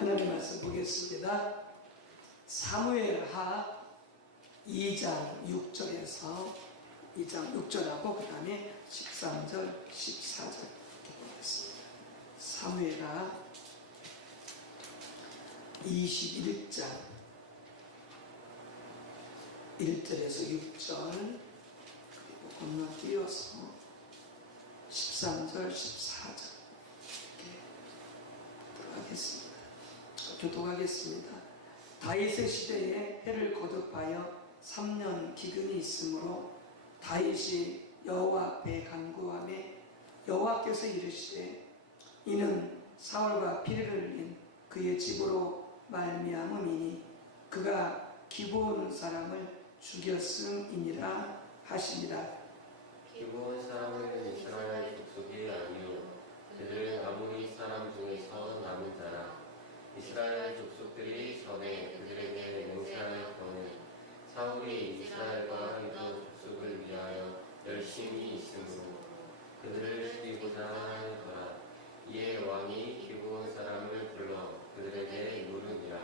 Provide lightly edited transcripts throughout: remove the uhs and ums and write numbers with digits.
하나님 말씀 보겠습니다. 사무엘하 2장 6절에서 2장 6절하고 그 다음에 13절, 14절 이렇게 보겠습니다. 사무엘하 21장 1절에서 6절 그리고 건너뛰어서 13절, 14절 이렇게 들어가겠습니다. 교독하겠습니다. 다윗의 시대에 해를 거듭하여 3년 기근이 있으므로 다윗이 여호와 앞에 간구하매 여호와께서 이르시되 이는 사울과 피를 흘린 그의 집으로 말미암음이니 그가 기브온 사람을 죽였음이니라 하시니라. 기브온 사람은 이스라엘 족속이 아니요 그들은 아모리 사람 중에서 남은 자라. 이스라엘 족속들이 전에 그들에게 맹세하였거늘 사울이 이스라엘과 유다 족속을 위하여 열심히 있으므로 그들을 죽이고자 하였더라. 이에 왕이 기브온 사람을 불러 그들에게 물으니라.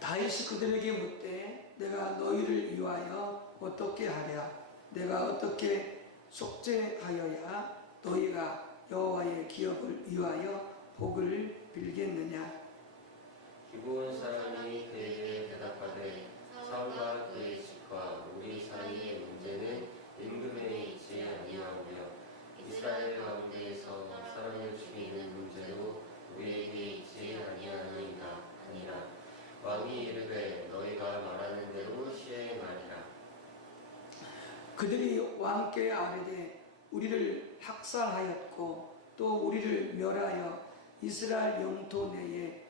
다윗이 그들에게 묻되 내가 너희를 위하여 어떻게 하랴? 내가 어떻게 속죄하여야 너희가 여호와의 기업을 위하여 복을 빌겠느냐? 기브온 사람이 그에게 대답하되 사울과 그의 집과 우리 사이의 문제는 임금에 있지 아니하며 이스라엘 가운데에서 사람을 죽이는 문제로 우리에게 있지 아니하나이다 아니라. 왕이 이르되 너희가 말하는 대로 시행하리라. 그들이 왕께 아뢰되 우리를 학살하였고 또 우리를 멸하여 이스라엘 영토 내에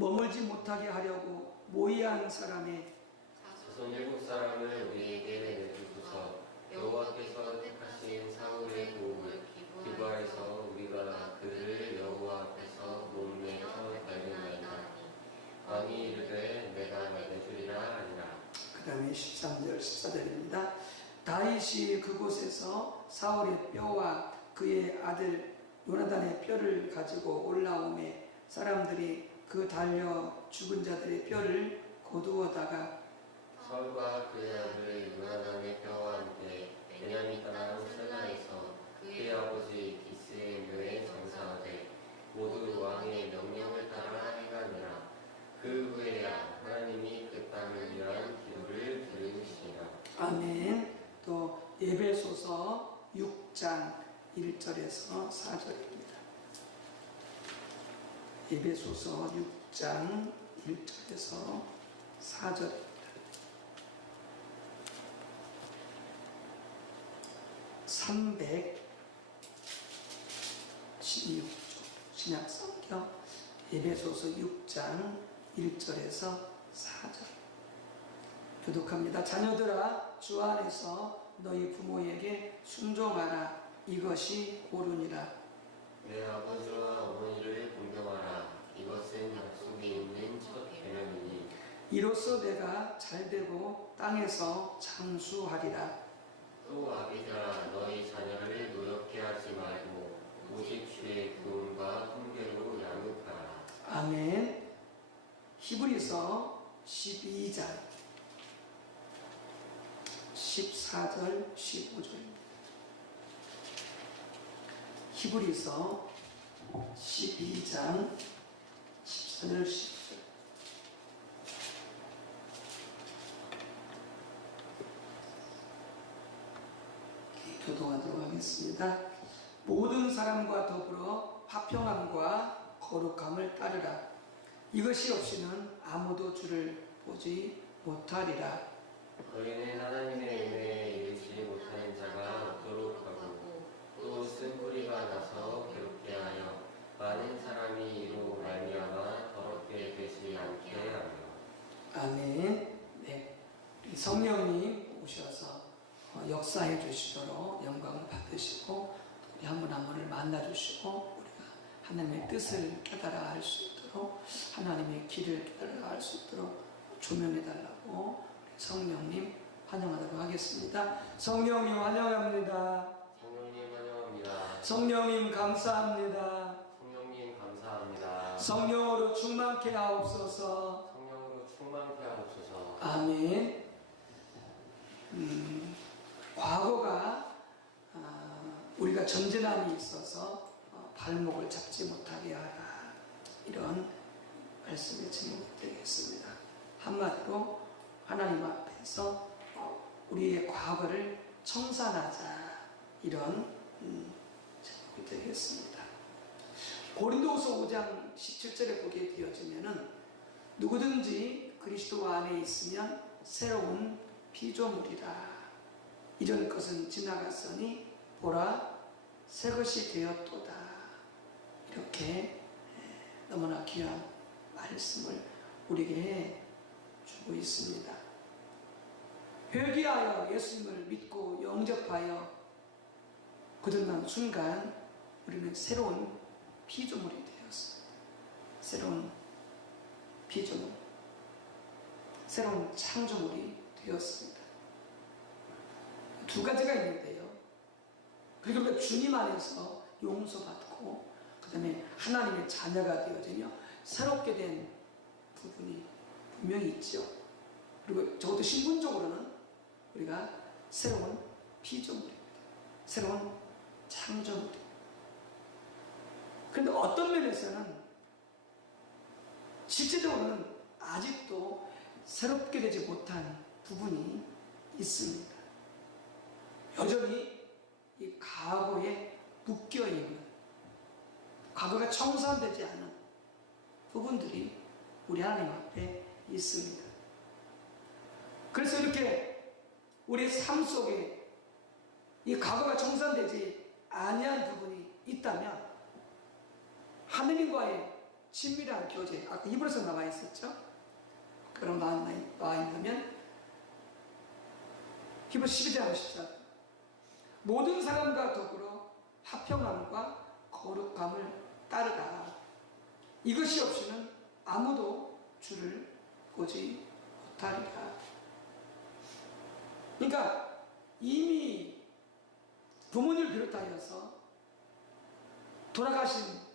머물지 못하게 하려고 모의한 사람의 자손 7사람을 우리에게 내주소서. 여호와께서 택하신 사울의 도움을 기브아에서 우리가 그들을 여호와 앞에서 몸내어 발견하리라. 왕이 이르되 내가 내주리라 하니라. 그 다음에 13절 14절입니다. 다윗이 그곳에서 사울의 뼈와 그의 아들 요나단의 뼈를 가지고 올라오매 사람들이 그 달려 죽은 자들의 뼈를 거두어다가 사울과 그의 아들 요나단의 뼈와 함께 베냐민 땅 셀라에서 그의 아버지 기스의 묘에 장사하되 모두 왕의 명령을 따라 행하니라. 그 후에야 하나님이 그 땅을 위한 기도를 들으시니라. 아멘. 또 에베소서 6장 1절에서 4절입니다. 에베소서 6장 1절에서 4절입니다. 316쪽 신약성경 에베소서 6장 1절에서 4절 교독합니다. 자녀들아 주 안에서 너희 부모에게 순종하라. 이것이 옳으니라. 내 아버지와 어머니를 공경하라. 이것은 약속이 있는 첫 계명이니 이로써 내가 잘되고 땅에서 장수하리라. 또 아비들아 너희 자녀를 노엽게 하지 말고 오직 주의 교훈과 훈계로 양육하라. 아멘. 히브리서 12장 14절 15절입니다. 히브리서 12장 14절 15절 교독하도록 하겠습니다. 모든 사람과 더불어 화평함과 거룩함을 따르라. 이것이 없이는 아무도 주를 보지 못하리라. 너희는 하나님의 은혜에 이르지 못하는 자가 없도록 하고 또 쓴뿌리가 나서 괴롭게 하여 많은 사람이 이로 말미암아 더럽게 되지 않게 하며. 아멘. 네, 성령님 오셔서 역사해 주시도록 영광을 받으시고 우리 한 분 한 분을 만나 주시고 우리가 하나님의 뜻을 깨달아 할 수 있도록 하나님의 길을 깨달아 할 수 있도록 조명해 달라고 성령님 환영하도록 하겠습니다. 성령님 환영합니다. 성령님 환영합니다. 성령님 감사합니다. 성령님 감사합니다. 성령으로 충만케 하옵소서. 성령으로 충만케 하옵소서. 아멘. 과거가 우리가 전진함이 있어서 발목을 잡지 못하게 하라, 이런 말씀의 제목이 되겠습니다. 한마디로 하나님 앞에서 우리의 과거를 청산하자, 이런 제목이 되겠습니다. 고린도후서 5장 17절에 보게 되어지면은 누구든지 그리스도 안에 있으면 새로운 피조물이라, 이전 것은 지나갔으니 보라 새 것이 되었도다, 이렇게 너무나 귀한 말씀을 우리에게 주고 있습니다. 회개하여 예수님을 믿고 영접하여 거듭난 순간 우리는 새로운 피조물이 되었어요. 새로운 피조물, 새로운 창조물이 되었습니다. 두 가지가 있는데요. 그리고 주님 안에서 용서받고 그 다음에 하나님의 자녀가 되어지며 새롭게 된 부분이 분명히 있죠. 그리고 적어도 신분적으로는 우리가 새로운 피조물입니다. 새로운 창조물입니다. 그런데 어떤 면에서는 실제적으로는 아직도 새롭게 되지 못한 부분이 있습니다. 여전히 이 과거에 묶여있는, 과거가 청산되지 않은 부분들이 우리 하나님 앞에 있습니다. 그래서 이렇게 우리의 삶 속에 이 과거가 청산되지 아니한 부분이 있다면 하느님과의 친밀한 교제, 아까 히브리서 나와 있었죠? 그럼 나와 있다면 히브리서 12장 14절, 모든 사람과 더불어 화평함과 거룩함을 따르라. 이것이 없이는 아무도 주를 보지 못하리라. 그러니까 이미 부모님을 비롯하여서 돌아가신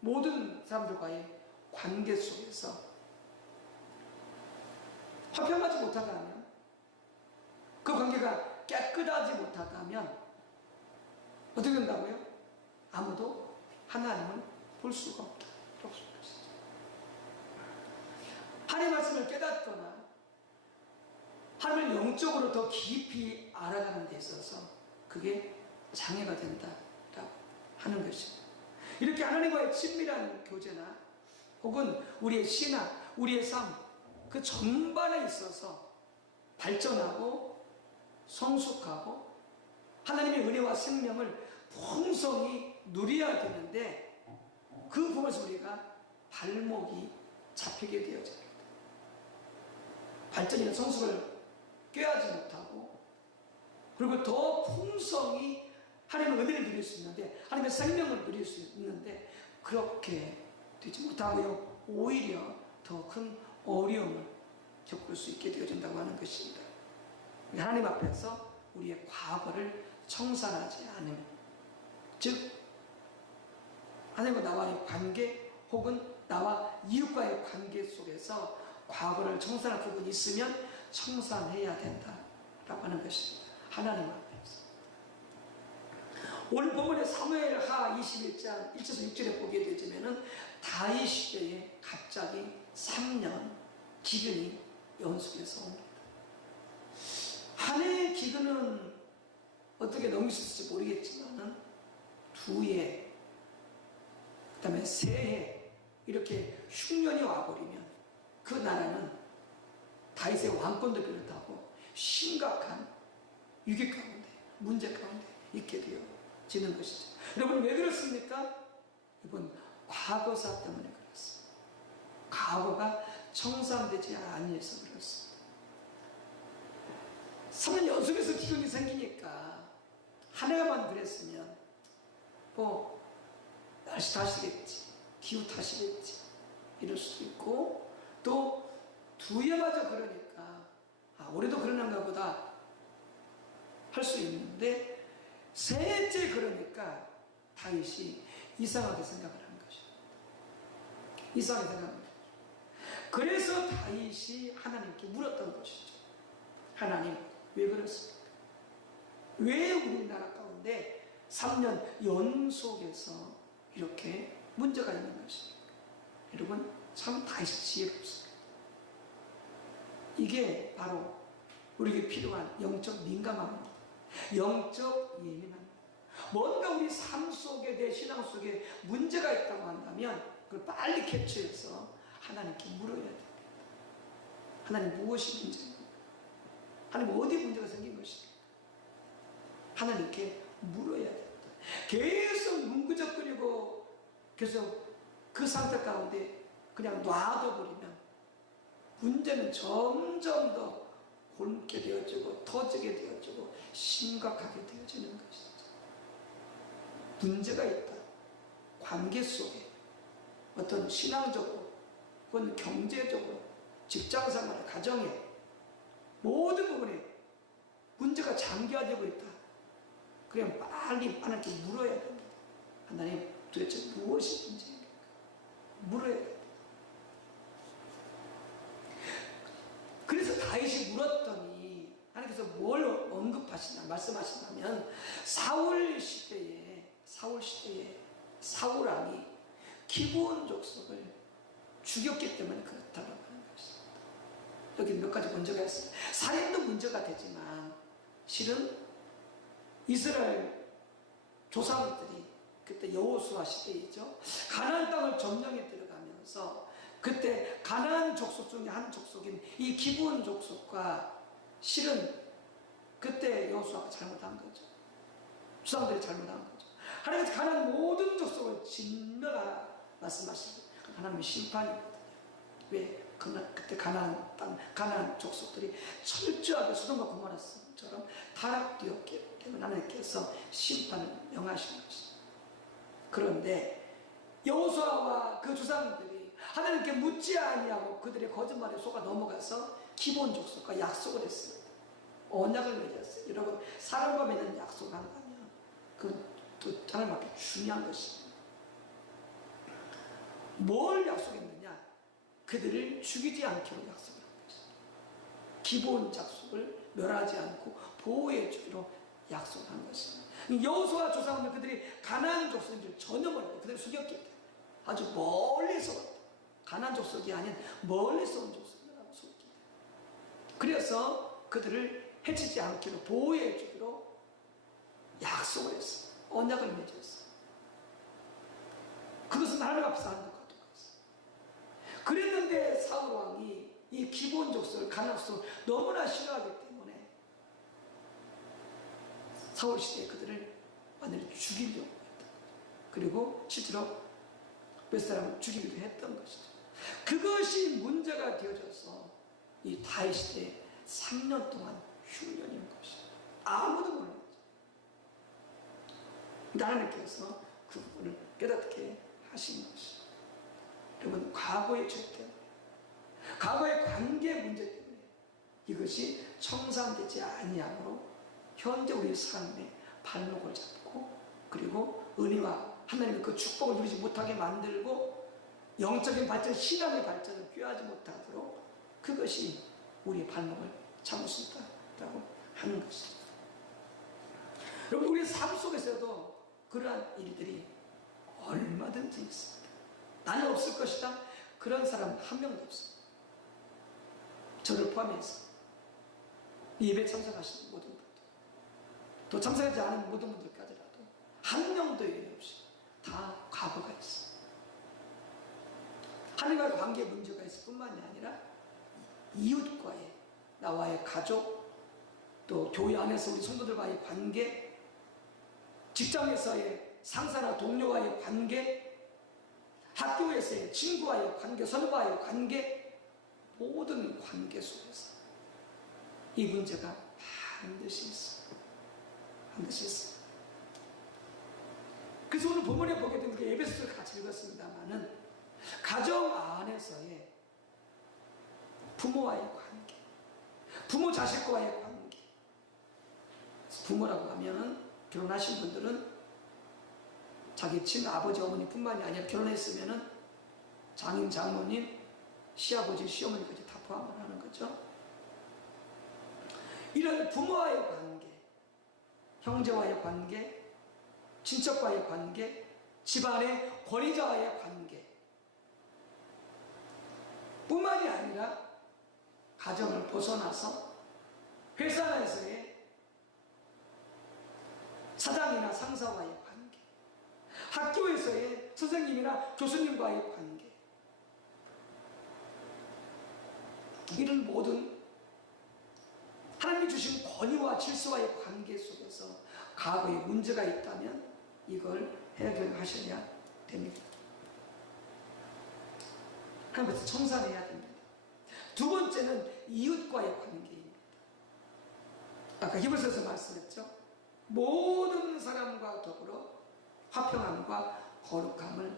모든 사람들과의 관계 속에서 화평하지 못하다면, 그 관계가 깨끗하지 못하다면 어떻게 된다고요? 아무도 하나님을 볼 수가 없다. 하나님의 말씀을 깨닫거나 하나님을 영적으로 더 깊이 알아가는 데 있어서 그게 장애가 된다라고 하는 것입니다. 이렇게 하나님과의 친밀한 교제나 혹은 우리의 신앙, 우리의 삶, 그 전반에 있어서 발전하고 성숙하고 하나님의 은혜와 생명을 풍성히 누려야 되는데, 그 부분에서 우리가 발목이 잡히게 되어집니다. 발전이나 성숙을 꾀하지 못하고, 그리고 더 풍성히 하나님의 은혜를 누릴 수 있는데, 하나님의 생명을 누릴 수 있는데 그렇게 되지 못하고요, 오히려 더 큰 어려움을 겪을 수 있게 되어진다고 하는 것입니다. 하나님 앞에서 우리의 과거를 청산하지 않으면, 즉 하나님과 나와의 관계 혹은 나와 이웃과의 관계 속에서 과거를 청산할 부분이 있으면 청산해야 된다라고 하는 것입니다. 하나님 앞에서. 오늘 본문의 사무엘하 21장 1절에서 6절에 보게 되자면은 다윗 시대에 갑자기 3년 기근이 연속해서 옵니다. 한 해의 기근은 어떻게 넘길 수 있을지 모르겠지만은 2해, 그 다음에 3해, 이렇게 흉년이 와버리면 그 나라는 다윗의 왕권도 비롯하고 심각한 위기 가운데, 문제 가운데 있게 되어지는 것이죠. 여러분, 왜 그렇습니까? 이번 과거사 때문에 그렇습니다. 과거가 청산되지 아니해서 그렇습니다. 3년 연속해서 기근이 생기니까 한 해만 그랬으면 뭐 날씨 탓이겠지, 기후 탓이겠지, 이럴 수도 있고, 또 2해마저 그러니까 올해도 그러는가 보다 할 수 있는데, 3해째 그러니까 다윗이 이상하게 생각을 하는 것입니다. 이상하게 생각합니다. 그래서 다윗이 하나님께 물었던 것이죠. 하나님, 왜 그렇습니까? 왜 우리나라 가운데 3년 연속해서 이렇게 문제가 있는 것입니까? 여러분, 참 다윗이 지혜롭습니다. 이게 바로 우리에게 필요한 영적 민감함입니다. 영적 예민함입니다. 뭔가 우리 삶 속에, 내 신앙 속에 문제가 있다고 한다면 그걸 빨리 캡처해서 하나님께 물어야 됩니다. 하나님, 무엇이 문제입니까? 하나님, 어디 문제가 생긴 것입니까? 하나님께 물어야 됩니다. 계속 뭉그적거리고 계속 그 상태 가운데 그냥 놔둬버리면 문제는 점점 더 곪게 되어지고 터지게 되어지고 심각하게 되어지는 것이죠. 문제가 있다. 관계 속에 어떤 신앙적으로 혹은 경제적으로 직장생활, 가정에 모든 부분에 문제가 장기화되고 있다. 그럼 빨리 하나님께 물어야 됩니다. 하나님, 도대체 무엇이 문제입니까? 물어야 됩니다. 그래서 다윗이 물었더니 하나님께서 뭘 말씀하시냐면 사울 시대에 사울 왕이 기브온 족속을 죽였기 때문에 그렇다고 하는 것입니다. 여기 몇 가지 문제가 있습니다. 살인도 문제가 되지만 실은 이스라엘 조상들이 그때 여호수아 시대이죠. 가나안 땅을 점령해 들어가면서 그때 가나안 족속 중에 한 족속인 이 기브온 족속과 실은 그때 여호수아가 잘못한 거죠. 조상들이 잘못한 거죠. 하나님께서 가나안 모든 족속을 진멸하라 말씀하시고 하나님의 심판이거든요. 왜? 그때 가나안 땅, 가나안 족속들이 철저하게 소돔과 고모라처럼 타락되었기 때문에 하나님께서 심판을 명하신 것입니다. 그런데 여호수아와 그 조상들이 하나님께 묻지 아니하고 그들의 거짓말에 속아 넘어가서 기브온 족속과 약속을 했습니다. 언약을 맺었어요. 여러분, 사람과 맺는 약속을 한다면 그것도 하나님 앞에 중요한 것입니다. 뭘 약속했느냐? 그들을 죽이지 않기로 약속을 한 것입니다. 기브온 족속을 멸하지 않고 보호해 주기로 약속을 한 것입니다. 여호수아 조상은 그들이 가나안 족속인지 전혀 몰라요. 그들을 속였기 때문에 아주 멀리서 왔다. 가나안 족속이 아닌 멀리서 온 족속이라고 속였기 때문에 그래서 그들을 해치지 않기로 보호해 주기로 약속을 했어요. 언약을 맺었어요. 그것은 하나님 앞에서 하는 것과 똑같았어요. 그랬는데 사울 왕이 이 기브온 족속을 가나안 족속을 너무나 싫어하기 때문에 사울 시대에 그들을 완전히 죽이려고 했던 거죠. 그리고 실제로 몇 사람을 죽이기도 했던 것이죠. 그것이 문제가 되어져서 이 다윗 시대에 3년 동안 흉년인 것이죠. 아무도 몰랐죠. 하나님께서 그 부분을 깨닫게 하신 것이죠. 여러분, 과거의 죄 때문에, 과거의 관계 문제 때문에 이것이 청산되지 아니하므로 현재 우리 삶의 발목을 잡고 그리고 은혜와 하나님의 그 축복을 누리지 못하게 만들고 영적인 발전, 신앙의 발전을 꾀하지 못하도록 그것이 우리의 발목을 잡을 수 있다고 하는 것입니다. 여러분, 우리 삶 속에서도 그러한 일들이 얼마든지 있습니다. 나는 없을 것이다. 그런 사람 한 명도 없습니다. 저를 포함해서 예배 참석하시는 모든 분들, 또 참석하지 않은 모든 분들까지라도 한 명도 예외 없이 다 과거가 있어요. 하나님과의 관계에 문제가 있을 뿐만이 아니라 이웃과의, 나와의 가족, 또 교회 안에서 우리 성도들과의 관계, 직장에서의 상사나 동료와의 관계, 학교에서의 친구와의 관계, 선후와의 관계, 모든 관계 속에서 이 문제가 반드시 있어요. 반드시 있어요. 그래서 오늘 본문에 보게 되면 에베소서를 같이 읽었습니다만은 가정 안에서의 부모와의 관계, 부모 자식과의 관계, 부모라고 하면 결혼하신 분들은 자기 친아버지 어머니뿐만이 아니라 결혼했으면은 장인, 장모님, 시아버지, 시어머니까지 다 포함을 하는 거죠. 이런 부모와의 관계, 형제와의 관계, 친척과의 관계, 집안의 권위자와의 관계 뿐만이 아니라 가정을 벗어나서 회사 내에서의 사장이나 상사와의 관계, 학교에서의 선생님이나 교수님과의 관계, 이런 모든 하나님이 주신 권위와 질서와의 관계 속에서 과거에 문제가 있다면 이걸 해결하셔야 됩니다. 하나님께서 청산해야 됩니다. 두 번째는 이웃과의 관계입니다. 아까 히브리서에서 말씀했죠. 모든 사람과 더불어 화평함과 거룩함을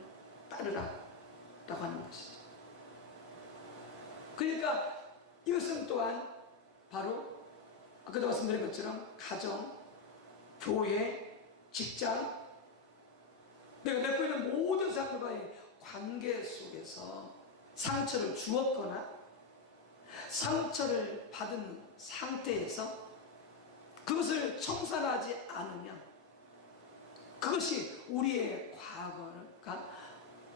따르라 라고 하는 것이죠. 그러니까 이것은 또한 바로 아까도 말씀드린 것처럼 가정, 교회, 직장, 내가 내고 있는 모든 사람들과의 관계 속에서 상처를 주었거나 상처를 받은 상태에서 그것을 청산하지 않으면 그것이 우리의 과거가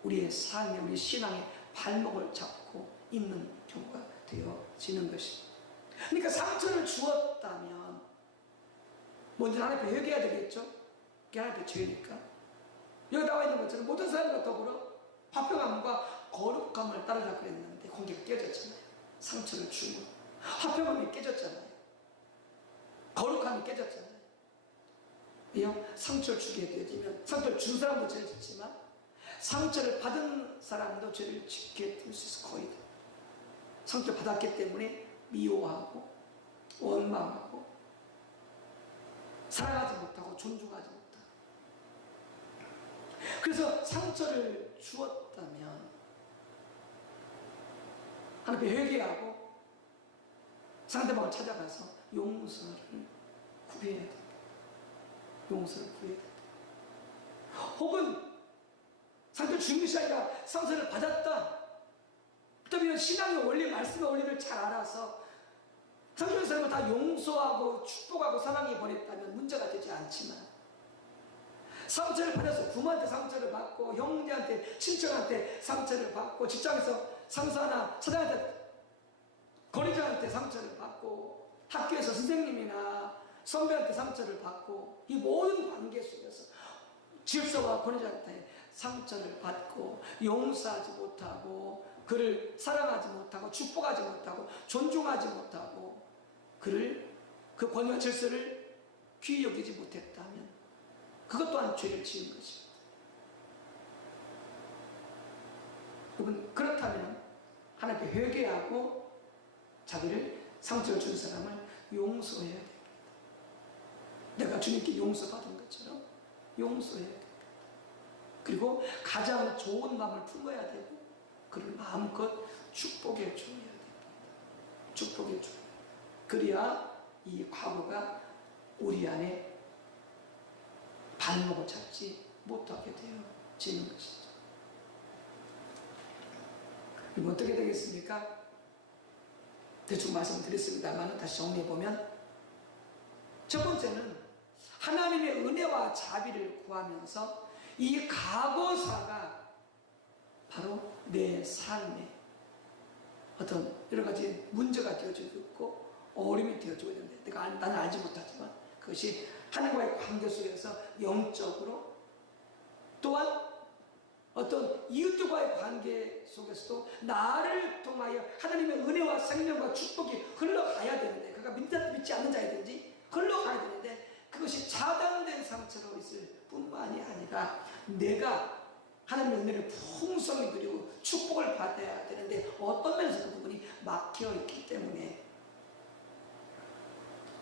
우리의 삶에, 우리 신앙의 발목을 잡고 있는 경우가 되어지는 것입니다. 그러니까 상처를 주었다면 먼저 하나님 앞에 회개해야 되겠죠. 그게 하나님 앞에 죄니까. 여기 나와 있는 것처럼 모든 사람과 더불어 화평함과 거룩함을 따르라 그랬는데 관계가 깨졌잖아요. 상처를 주고 화평함이 깨졌잖아요. 거룩함이 깨졌잖아요. 왜요? 상처를 주게 되어지면 상처를 준 사람도 죄를 짓지만 상처를 받은 사람도 죄를 짓게 될 수 있어. 거의 상처 받았기 때문에 미워하고 원망하고 사랑하지 못하고 존중하지 못하고. 그래서 상처를 주었다면 하나님께 회개하고 상대방을 찾아가서 용서를 구해야 됩니다. 용서를 구해야 됩니다. 혹은 상처를 주는 것이 아니라 상처를 받았다. 그렇다면 신앙의 원리, 말씀의 원리를 잘 알아서 상처를 사람을 다 용서하고 축복하고 사랑해 버렸다면 문제가 되지 않지만 상처를 받아서 부모한테 상처를 받고 형제한테 친척한테 상처를 받고 직장에서 상사나 사장한테 권위자한테 상처를 받고 학교에서 선생님이나 선배한테 상처를 받고 이 모든 관계 속에서 질서와 권위자한테 상처를 받고 용서하지 못하고 그를 사랑하지 못하고 축복하지 못하고 존중하지 못하고 그를 그 권위와 질서를 귀히 여기지 못했다면 그것 또한 죄를 지은 것입니다. 여러분 그렇다면 하나님께 회개하고 자기를 상처를 준 사람을 용서해야 됩니다. 내가 주님께 용서받은 것처럼 용서해야 됩니다. 그리고 가장 좋은 마음을 품어야 되고 그를 마음껏 축복해 줘야 됩니다. 축복해 줘야 됩니다. 그래야 이 과거가 우리 안에 발목을 잡지 못하게 되어지는 것이죠. 그럼 어떻게 되겠습니까? 대충 말씀드렸습니다만 다시 정리해보면 첫 번째는 하나님의 은혜와 자비를 구하면서 이 과거사가 바로 내 삶에 어떤 여러 가지 문제가 되어지고 있고 어려움이 되어지고 있는데 나는 알지 못하지만 그것이 하나님과의 관계 속에서 영적으로 또한 어떤 이웃들과의 관계 속에서도 나를 통하여 하나님의 은혜와 생명과 축복이 흘러가야 되는데 그가 믿지 않는 자이든지 흘러가야 되는데 그것이 차단된 상처로 있을 뿐만이 아니라 내가 하나님의 은혜를 풍성히 누리고 축복을 받아야 되는데 어떤 면에서 그 부분이 막혀 있기 때문에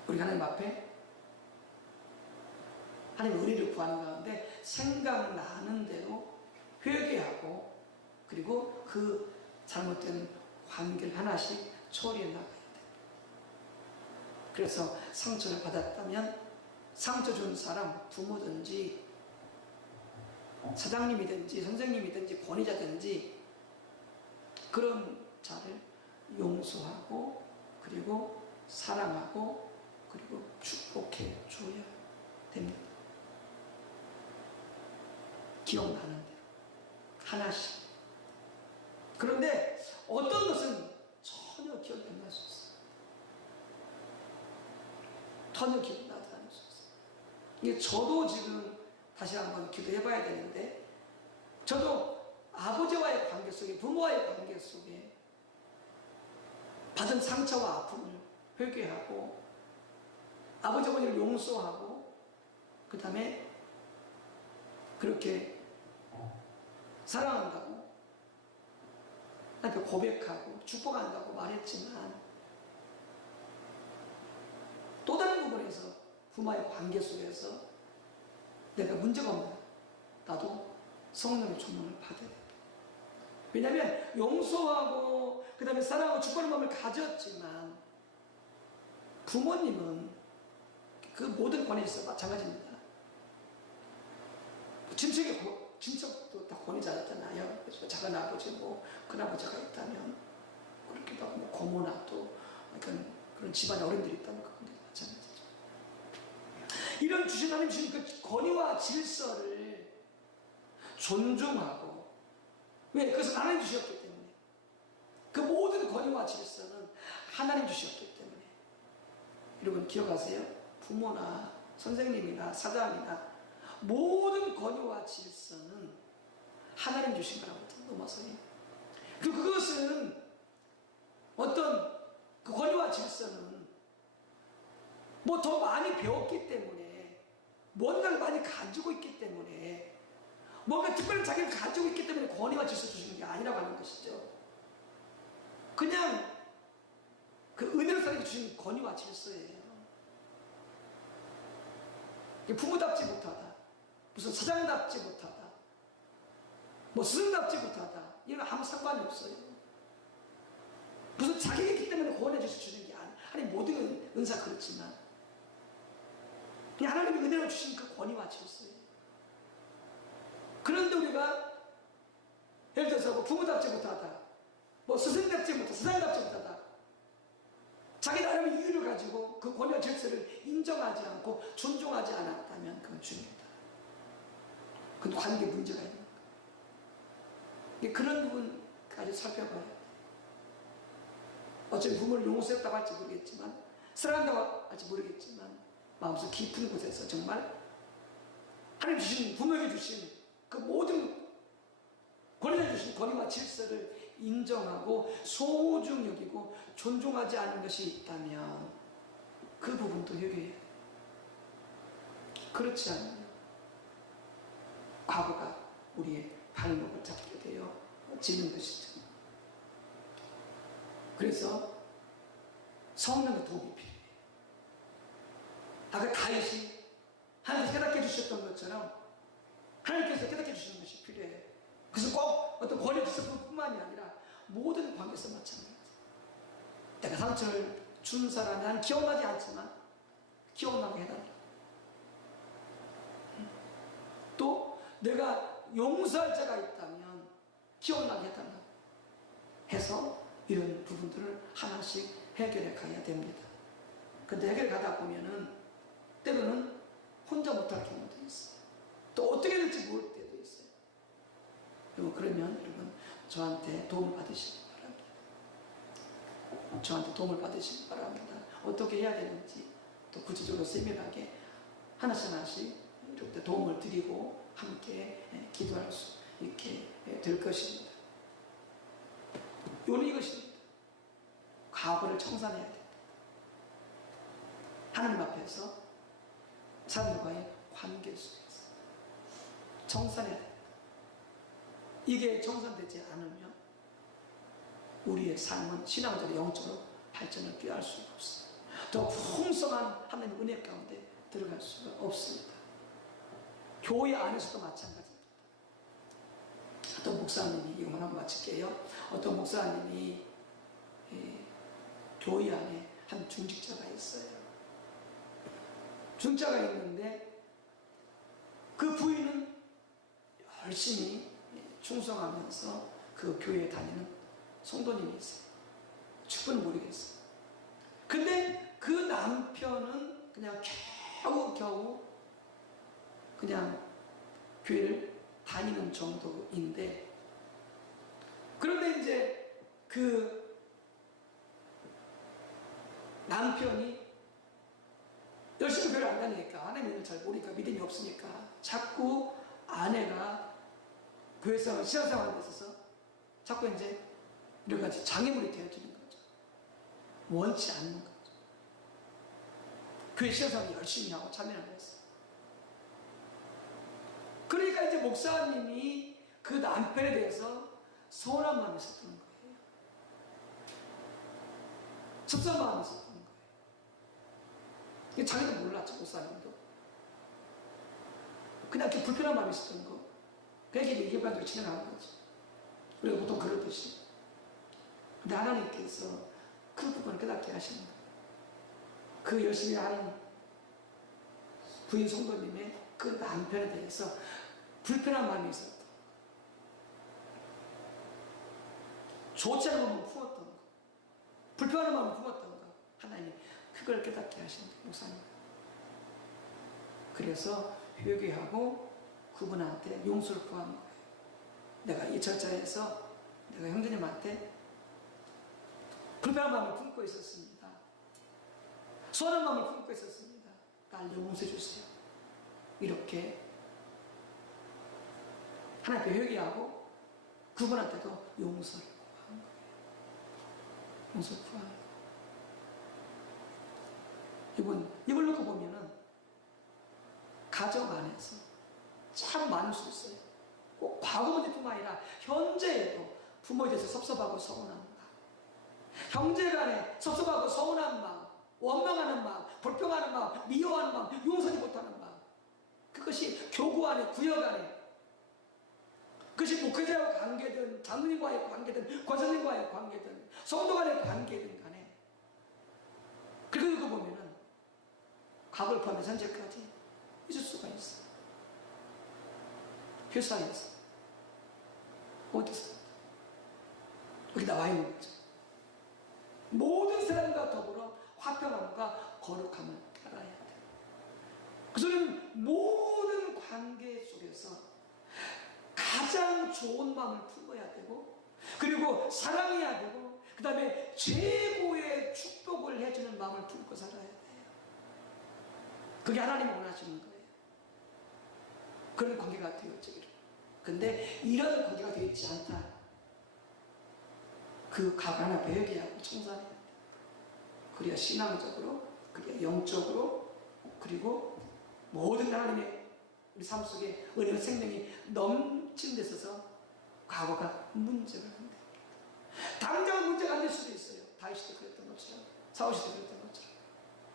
우리 하나님 앞에 하나님의 은혜를 구하는 가운데 생각나는 대로 회개하고 그리고 그 잘못된 관계를 하나씩 처리해 나가야 됩니다. 그래서 상처를 받았다면 상처 준 사람, 부모든지 사장님이든지 선생님이든지 권위자든지 그런 자를 용서하고 그리고 사랑하고 그리고 축복해 줘야 됩니다. 기억나는 대로 하나씩. 그런데 어떤 것은 전혀 기억이 안 날 수 있어요. 전혀 기억이 나지 않을 수 있어요. 이게 저도 지금 다시 한번 기도해 봐야 되는데, 저도 아버지와의 관계 속에, 부모와의 관계 속에 받은 상처와 아픔을 회개하고 아버지 어머니를 용서하고 그 다음에 그렇게 사랑한다고 나한테 고백하고 축복한다고 말했지만, 또 다른 부분에서 부모와의 관계 속에서 내가 문제가 없나, 나도 성령의 조명을 받아야 돼. 왜냐하면 용서하고 그 다음에 사랑하고 축복하는 마음을 가졌지만 부모님은 그 모든 권위에서 마찬가지입니다. 친척도 다 권위자였잖아요. 그래서 작은 아버지, 큰 아버지가 있다면, 그렇게 고모나 또 그런 집안에 어른들이 있다면 그건 마찬가지죠. 이런 하나님 주신 그 권위와 질서를 존중하고, 왜? 그것은 하나님 주셨기 때문에. 그 모든 권위와 질서는 하나님 주셨기 때문에. 여러분 기억하세요? 부모나 선생님이나 사장이나 모든 권위와 질서는 하나님 주신 거라고 넘어서요. 그리고 그것은 어떤 그 권위와 질서는 뭐 더 많이 배웠기 때문에, 뭔가를 많이 가지고 있기 때문에, 뭔가 특별히 자기를 가지고 있기 때문에 권위와 질서 주시는 게 아니라고 하는 것이죠. 그냥 그 은혜로 살게 주신 권위와 질서예요. 부모답지 못하다, 무슨 사장답지 못하다, 뭐 스승답지 못하다, 이건 아무 상관이 없어요. 무슨 자격이 있기 때문에 권위와 질서 주는 게 아니에요. 아니 모든 은사 그렇지만 그냥 하나님이 은혜로 주신 그 권위와 질서예요. 그런데 우리가 예를 들어서 뭐 부모답지 못하다, 뭐 스승답지 못하다, 사장답지 못하다, 자기 나름의 이유를 가지고 그 권위와 질서를 인정하지 않고 존중하지 않았다면 그건 죄입니다. 그건 관계 문제가 있는 거예요. 그런 부분까지 살펴봐야 돼요. 어차피 부모를 용서했다고 할지 모르겠지만, 사랑한다고 할지 모르겠지만, 마음속 깊은 곳에서 정말 하나님 주신, 부모에게 주신 그 모든 권위자 주신 권위와 질서를 인정하고 소중히 여기고 존중하지 않은 것이 있다면 그 부분도 회개해야 돼요. 그렇지 않으면 과거가 우리의 발목을 잡게 되어 지는 것이죠. 그래서 성령의 도움이 필요해요. 아까 다윗이 하나님께서 깨닫게 해주셨던 것처럼 하나님께서 깨닫게 해주시는 것이 필요해요. 그래서 꼭 어떤 권위 질서뿐만이 아니라 모든 관계에서 마찬가지예요. 내가 상처를 준 사람이 난 기억나지 않지만 기억나게 해달라. 또 내가 용서할 자가 있다면 기억나게 해달라 해서 이런 부분들을 하나씩 해결해 가야 됩니다. 근데 해결 가다 보면은 때로는 혼자 못할 경우도 있어요. 또 어떻게 될지 모를 때도 있어요. 그러면 여러분 저한테 도움을 받으시기 바랍니다. 저한테 도움을 받으시기 바랍니다. 어떻게 해야 되는지 또 구체적으로 세밀하게 하나씩 이렇게 도움을 드리고 함께 기도할 수 있게 될 것입니다. 요는 이것입니다. 과거를 청산해야 됩니다. 하나님 앞에서 사람들과의 관계 속에서 청산해야 됩니다. 이게 청산되지 않으면 우리의 삶은 신앙적으로 영적으로 발전을 꾀할 수가 없습니다. 더 풍성한 하나님의 은혜 가운데 들어갈 수가 없습니다. 교회 안에서도 마찬가지입니다. 어떤 목사님이, 이것만 한번 마칠게요. 어떤 목사님이 교회 안에 한 중직자가 있어요. 중자가 있는데 그 부인은 열심히 충성하면서 그 교회에 다니는 성도님이 있어요. 축구는 모르겠어요. 근데 그 남편은 그냥 겨우겨우 그냥 교회를 다니는 정도인데, 그런데 이제 그 남편이 열심히 교회를 안 다니니까, 아내는 잘 모르니까, 믿음이 없으니까 자꾸 아내가 교회생활, 신앙생활에 있어서 자꾸 이제 이런 가지 장애물이 되어지는 거죠. 원치 않는 거죠. 교회 신앙생활 열심히 하고 참여를 했어요. 그러니까 이제 목사님이 그 남편에 대해서 서운한 마음이 있었던 거예요. 섭섭한 마음이 있었던 거예요. 자기도 몰랐죠, 목사님도. 그냥 이렇게 불편한 마음이 있었던 거. 그게 이제 일반적으로 진행하는 거죠. 우리가 보통 그러듯이. 근데 하나님께서 그 부분을 깨닫게 하시는 거예요. 그 열심히 하는 부인 성도님의 그 남편에 대해서 불편한 마음이 있었던 거. 좋지 않은 마음을 품었던 거. 불편한 마음을 품었던 거. 하나님 그걸 깨닫게 하시는 거예요, 목사님. 그래서 회개하고 그분한테 용서를 구한 거예요. 내가 이 절차에서 내가 형제님한테 불편한 마음을 품고 있었습니다. 서운한 마음을 품고 있었습니다. 날 용서해 주세요. 이렇게 하나님 앞에 회개하고 그분한테도 용서를 구한 거예요. 용서를 구한 거예요. 이걸 놓고 보면은 가정 안에서 참 많을 수 있어요. 꼭 과거 문제뿐만 아니라 현재에도 부모에 대해서 섭섭하고 서운한 마음, 형제 간에 섭섭하고 서운한 마음, 원망하는 마음, 불평하는 마음, 미워하는 마음, 용서하지 못하는 마음, 그것이 교구 안에, 구역 안에, 그것이 목회자와 관계든 장로님과의 관계든 권사님과의 관계든 성도 간의 관계든 간에, 그리고 보면은 과거를 포함해서 현재까지 있을 수가 있어요. 회사에서, 어디서, 여기 나와 있는 거죠. 모든 사람과 더불어 화평함과 거룩함을 따라야 돼요. 그래서 모든 관계 속에서 가장 좋은 마음을 품어야 되고, 그리고 사랑해야 되고, 그 다음에 최고의 축복을 해주는 마음을 품고 살아야 돼요. 그게 하나님이 원하시는 거예요. 그런 관계가 되어지기를. 근데 이런 관계가 되어 있지 않다. 그 각 하나 회개하고 청산해야 돼. 그래야 신앙적으로, 그래야 영적으로, 그리고 모든 하나님의 우리 삶 속에 은혜의 생명이 넘친 데 있어서 과거가 문제가 안 됩니다. 당장 문제가 안 될 수도 있어요. 다윗도 그랬던 것처럼, 사울도 그랬던 것처럼.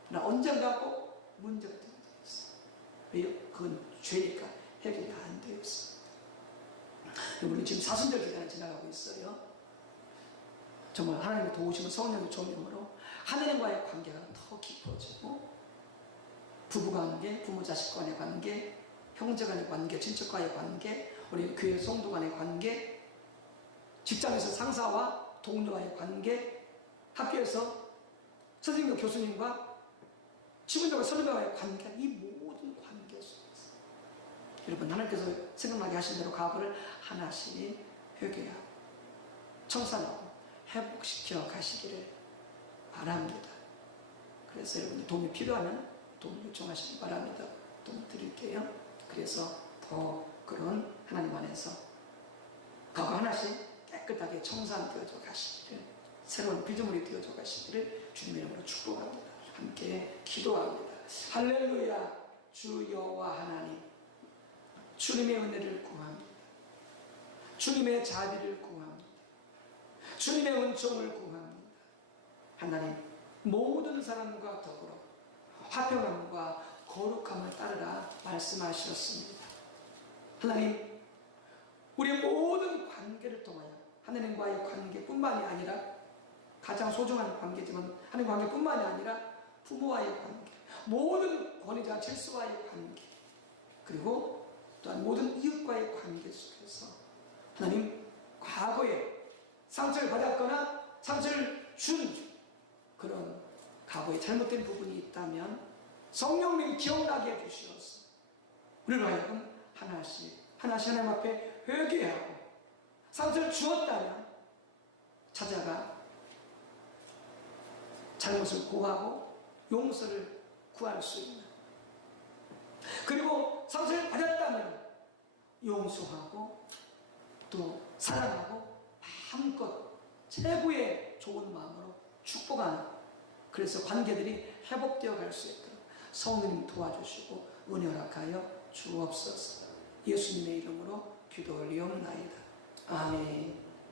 그러나 언젠가 꼭 문제가 되게 되어 있어요. 왜요? 그건 죄니까 해결이 안 되어 있습니다. 우리 지금 사순절 기간을 지나가고 있어요. 정말 하나님의 도우심을 성령의 조명으로 하나님과의 관계가 더 깊어지고, 부부관계, 부모자식 간의 관계, 형제간의 관계, 친척과의 관계, 우리 교회 성도 간의 관계, 직장에서 상사와 동료와의 관계, 학교에서 선생님과 교수님과 친구들과 선후배와의 관계, 이 모든 관계 속에서 여러분 하나님께서 생각나게 하신 대로 과거를 하나씩 회개하고 청산하고 회복시켜 가시기를 바랍니다. 그래서 여러분들 도움이 필요하면 도움 요청하시기 바랍니다. 도움 드릴게요. 그래서 더 그런 하나님 안에서 과거 하나씩 깨끗하게 청산되어져 가시기를, 새로운 피조물이 되어져 가시기를 주님의 이름으로 축복합니다. 함께 기도합니다. 할렐루야. 주 여호와 하나님, 주님의 은혜를 구합니다. 주님의 자비를 구합니다. 주님의 은총을 구합니다. 하나님, 모든 사람과 더불어 화평함과 거룩함을 따르라 말씀하셨습니다. 하나님, 우리의 모든 관계를 통하여 하나님과의 관계뿐만이 아니라, 가장 소중한 관계지만 하나님 관계뿐만이 아니라 부모와의 관계, 모든 권위자 질서와의 관계, 그리고 또한 모든 이웃과의 관계 속에서 하나님, 과거에 상처를 받았거나 상처를 준 그런 과거에 잘못된 부분이 있다면 성령님이 기억나게 해주시어서 우리로 하여금 하나씩 하나님 앞에 회개하고, 상처를 주었다면 찾아가 잘못을 고하고 용서를 구할 수 있는, 그리고 상처를 받았다면 용서하고 또 사랑하고 마음껏 최고의 좋은 마음으로 축복하는, 그래서 관계들이 회복되어 갈 수 있도록 성령님 도와주시고 은혜 허락하여 주옵소서. 예수님의 이름으로 기도 올리옵나이다. 아멘.